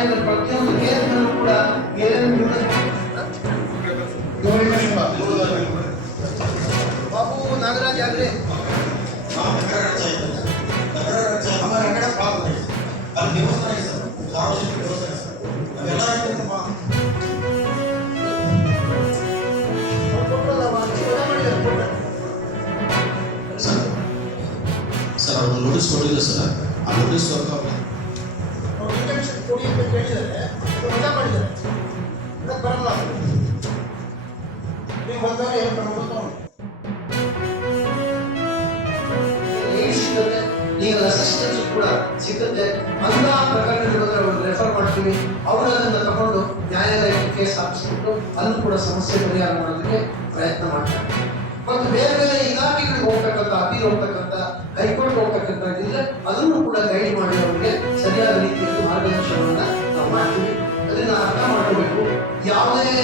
ಆಮೇಲೆ ಪ್ರತಿಯೊಂದು ಕೇಂದ್ರದಲ್ಲೂ ಕೂಡ ಬಾಬು ನಾಗರಾಜ್ ಆಗ್ರಿ ಸರ್ ಅವರು ನೋಟಿಸ್ ಕೊಟ್ಟಿಲ್ಲ ಸರ್. ಆ ನೋಟಿಸ್ ಕೊಡಿ ಅಂತ ಕೇಳಿದರೆ ಮಜಾ ಮಾಡಿದ್ದಾರೆ ಬರಲ್ಲ ನೀವು ಬಂದಾಗ ಸಿಗುತ್ತೆ, ಲೀಗಲ್ ಅಸಿಸ್ಟೆನ್ಸ್ ಕೂಡ ಸಿಗುತ್ತೆ. ಅಂತ ಪ್ರಕರಣಗಳು ರೆಫರ್ ಮಾಡ್ತೀವಿ. ಅವರು ಅದನ್ನು ತಗೊಂಡು ನ್ಯಾಯಾಲಯಕ್ಕೆ ಕೇಸ್ ಹಾಕಿಸ್ಬಿಟ್ಟು ಅಲ್ಲೂ ಕೂಡ ಸಮಸ್ಯೆ ಪರಿಹಾರ ಮಾಡೋದಕ್ಕೆ ಪ್ರಯತ್ನ ಮಾಡ್ತಾರೆ. ಮತ್ತು ಬೇರೆ ಬೇರೆ ಇಲಾಖೆಗಳಿಗೆ ಹೋಗ್ತಕ್ಕಂಥ ಅಪೀಲ್ ಹೋಗ್ತಕ್ಕಂಥ ಹೈಕೋರ್ಟ್ ಹೋಗ್ತಕ್ಕಂಥ ಇದ್ರೆ ಅದನ್ನು ಕೂಡ ಗೈಡ್ ಮಾಡಿ ಅವರಿಗೆ ಸರಿಯಾದ ರೀತಿಯಲ್ಲಿ ಮಾರ್ಗದರ್ಶನವನ್ನ ನಾವು ಮಾಡ್ತೀವಿ. ಅದನ್ನ ಅರ್ಥ ಮಾಡಬೇಕು. ಯಾವುದೇ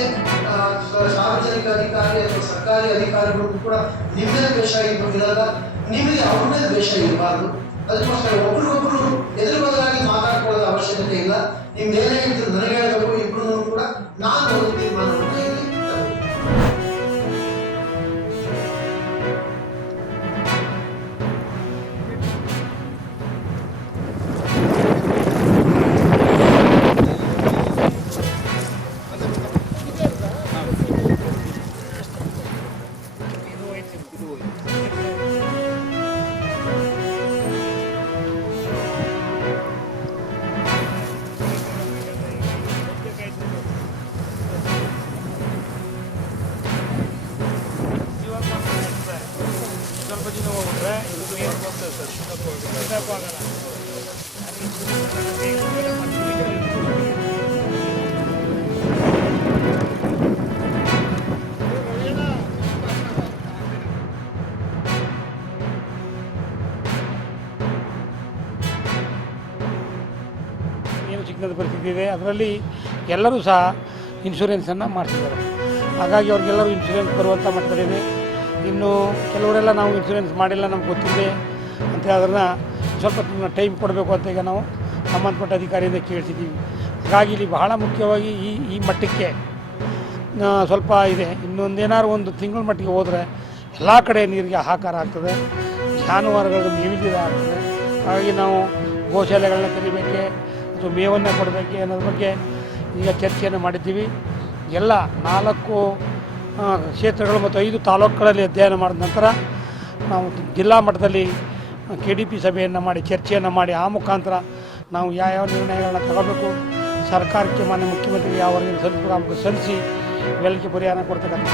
ಸಾರ್ವಜನಿಕ ಅಧಿಕಾರಿ ಅಥವಾ ಸರ್ಕಾರಿ ಅಧಿಕಾರಿಗಳಿಗೂ ಕೂಡ ನಿಮ್ಮ ಮೇಲೆ ದ್ವೇಷ ಇರಲ್ಲ, ನಿಮಗೆ ಅವ್ರ ಮೇಲೆ ದ್ವೇಷ ಇರಬಾರ್ದು. ಅದಕ್ಕೋಸ್ಕರ ಒಬ್ರಿಗೊಬ್ರು ಎದುರು ಬದಲಾಗಿ ಮಾತಾಡ್ಕೊಳ್ಳೋದ ಅವಶ್ಯಕತೆ ಇಲ್ಲ. ನಿಮ್ ಮೇಲೆ ಇದ್ದು ನನಗೆ ಹೇಳಬೇಕು, ಇಬ್ರು ಕೂಡ ನಾನು ಒಂದು ತೀರ್ಮಾನವನ್ನು ಇಲ್ಲಿ ಚಿಕ್ಕದ ಪರಿಸ್ಥಿತಿ ಇದೆ. ಅದರಲ್ಲಿ ಎಲ್ಲರೂ ಸಹ ಇನ್ಶೂರೆನ್ಸನ್ನು ಮಾಡಿಸಿದ್ದಾರೆ. ಹಾಗಾಗಿ ಅವ್ರಿಗೆಲ್ಲರೂ ಇನ್ಶೂರೆನ್ಸ್ ಬರುವಂಥ ಮಟ್ಟದಲ್ಲಿದೆ. ಇನ್ನು ಕೆಲವರೆಲ್ಲ ನಾವು ಇನ್ಶೂರೆನ್ಸ್ ಮಾಡಿಲ್ಲ, ನಮ್ಗೆ ಗೊತ್ತಿದೆ ಅಂತ ಅದನ್ನು ಸ್ವಲ್ಪ ಟೈಮ್ ಕೊಡಬೇಕು ಅಂತ ಈಗ ನಾವು ಸಂಬಂಧಪಟ್ಟ ಅಧಿಕಾರಿಯಿಂದ ಕೇಳ್ತಿದ್ದೀವಿ. ಹಾಗಾಗಿ ಇಲ್ಲಿ ಬಹಳ ಮುಖ್ಯವಾಗಿ ಈ ಮಟ್ಟಕ್ಕೆ ಸ್ವಲ್ಪ ಇದೆ. ಇನ್ನೊಂದೇನಾದ್ರು ಒಂದು ತಿಂಗಳ ಮಟ್ಟಿಗೆ ಹೋದರೆ ಎಲ್ಲ ಕಡೆ ನೀರಿಗೆ ಹಾಹಾಕಾರ ಆಗ್ತದೆ, ಜಾನುವಾರುಗಳಿಗೆ ಮೇವಿಲ್ಲದೆ ಆಗ್ತದೆ. ಹಾಗಾಗಿ ನಾವು ಗೋಶಾಲೆಗಳನ್ನ ತೆರಿಬೇಕೆ ಅಥವಾ ಮೇವನ್ನು ಕೊಡಬೇಕೆ ಅನ್ನೋದ್ರ ಬಗ್ಗೆ ಈಗ ಚರ್ಚೆಯನ್ನು ಮಾಡಿದ್ದೀವಿ. ಎಲ್ಲ 4 ಕ್ಷೇತ್ರಗಳು ಮತ್ತು 5 ತಾಲೂಕುಗಳಲ್ಲಿ ಅಧ್ಯಯನ ಮಾಡಿದ ನಂತರ ನಾವು ಜಿಲ್ಲಾ ಮಟ್ಟದಲ್ಲಿ KDP ಸಭೆಯನ್ನು ಮಾಡಿ ಚರ್ಚೆಯನ್ನು ಮಾಡಿ ಆ ಮುಖಾಂತರ ನಾವು ಯಾವ ನಿರ್ಣಯಗಳನ್ನ ತಗೋಬೇಕು, ಸರ್ಕಾರಕ್ಕೆ ಮಾನ್ಯ ಮುಖ್ಯಮಂತ್ರಿಗೆ ಯಾವ ವರದಿಯನ್ನು ಸಲ್ಲಿಸಬೇಕು ಸಲ್ಲಿಸಿ ಇವೆಲ್ಲಕ್ಕೆ ಪರಿಹಾರ ಕೊಡ್ತಕ್ಕಂಥ